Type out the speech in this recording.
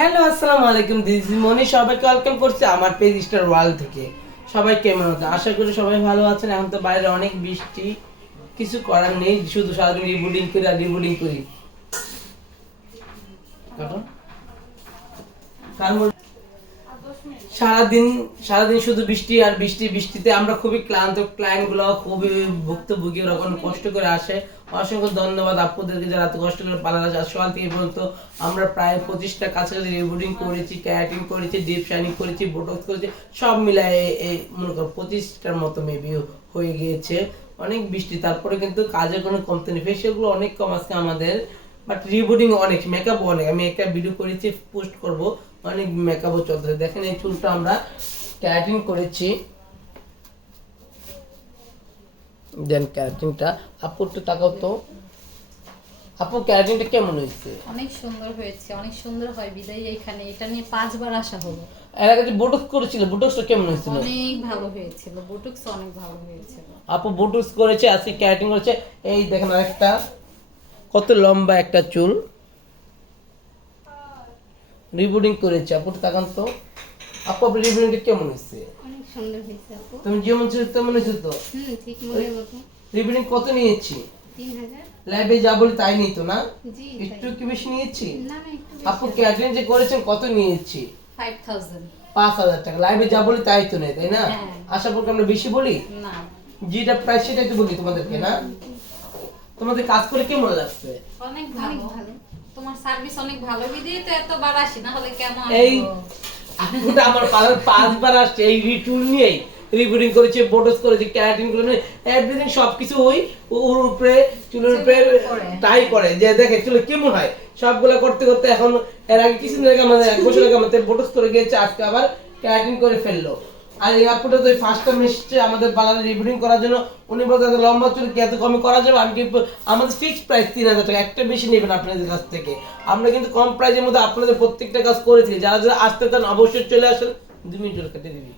Hello, আসসালামু আলাইকুম this is মনি সবাইকে ওয়েলকাম করছি আমার পেজ স্টার ওয়ার্ল্ড থেকে। সবাই কেমন আছে আশা করি সবাই ভালো আছেন। এখন তো বাইরে অনেক বৃষ্টি, কিছু করার নেই, শুধু সারাদিন রিবুডিং করি আর রিবুডিং করি। তারপর সারাদিন সারাদিন শুধু বৃষ্টি আর বৃষ্টি, বৃষ্টিতে আমরা খুবই ক্লান্ত। ক্লায়েন্টগুলো খুবই ভুক্তভোগী, ওরা কষ্ট করে আসে। অসংখ্য ধন্যবাদ আপুদেরকে যারা এত কষ্ট করে পালা যাচ্ছে আজ সকাল থেকে পর্যন্ত আমরা প্রায় পঁচিশটা কাছাকাছি রিবুটিং করেছি ক্যারাটিং করেছি ডিপ শাইনিং করেছি বোটক্স করেছি, সব মিলায়ে এই মনে করো পঁচিশটার মতো মেবি হয়ে গিয়েছে। অনেক বৃষ্টি, তারপরে কিন্তু কাজের কোনো কমতে নেই। ফেসিয়ালগুলো অনেক কম আজকে আমাদের বাট রিবুটিং অনেক মেকআপ অনেক। আমি একটা ভিডিও করেছি পোস্ট করব। অনেক মেকআপও চলতেছে। দেখেন এই চুলটা আমরা ক্যারাটিং করেছি। দেন ক্যারাটিংটা আপু একটু তাকাও তো। আপু ক্যারাটিংটা কেমন হয়েছে? অনেক সুন্দর হয়েছে অনেক সুন্দর হয়। বিদায় এখানে। এটা নিয়ে পাঁচবার আসা হলো। এর আগে যে বোটক্স করেছিল বোটক্সটা কেমন হয়েছিল? অনেক ভালো হয়েছিল। বুটুক্স অনেক ভালো হয়েছিল। আপু বোটক্স করেছে আজকে ক্যারাটিং করেছে। এই দেখেন আরেকটা। কত লম্বা একটা চুল। রিবুটিং করেছে আপু তাকান তো। আপু আপনার রিবুটিংটা কেমন হয়েছে? অনেক সুন্দর হয়েছে আপু। তুমি যেমন ছিল তেমন হয়েছে তো? হুম ঠিক মনের মতো রিবুটিং কত নিয়েছি? ল্যাবে যা বলি তাই নিত না? জি একটু কি বেশি নিয়েছি? না না একটু আপু ক্যাটারিং যে করেছেন কত নিয়েছি? পাঁচ হাজার টাকা। লাইভে যা বলি তাই তো নেই তাই না? হ্যাঁ। আশা করি আমরা বেশি বলি? না। যেটা প্রাইস সেটাই তো বলি তোমাদেরকে না? তোমাদের কাজ করে কেমন লাগছে? অনেক ভালো। তোমার সার্ভিস অনেক ভালো তো এতবার আসি না হলে কেমন এই আপুটা আমার পাঁচবার আসছে এই রিটুল নিয়েই করেছে বোটস করেছে ক্যারাটিং করে এভরিথিং সবকিছু ওই ওর উপরে চুলের উপরে করে যে দেখে চুলে কেমন হয়। সবগুলো করতে করতে এখন এর আগে কিছুদিন আগে আমাদের এক বছর আগে আমাদের বোটস করে গিয়েছে আজকে আবার ক্যারাটিং করে ফেলল। আর এয়ারপোর্টে তো ফার্স্ট টাইম এসছে আমাদের পার্লারে রিবুটিং করার জন্য। উনি বলতে লম্বা চুল কি এত কমে করা যাবে? আমি কিন্তু আমাদের ফিক্সড প্রাইস তিন হাজার টাকা। একটা বেশি নেবেন আপনাদের কাছ থেকে। আমরা কিন্তু কম প্রাইসের মধ্যে আপনাদের প্রত্যেকটা কাজ করেছি। যারা যারা আসতে চান, অবশ্যই চলে আসেন। দু মিনিট কেটে দিবি।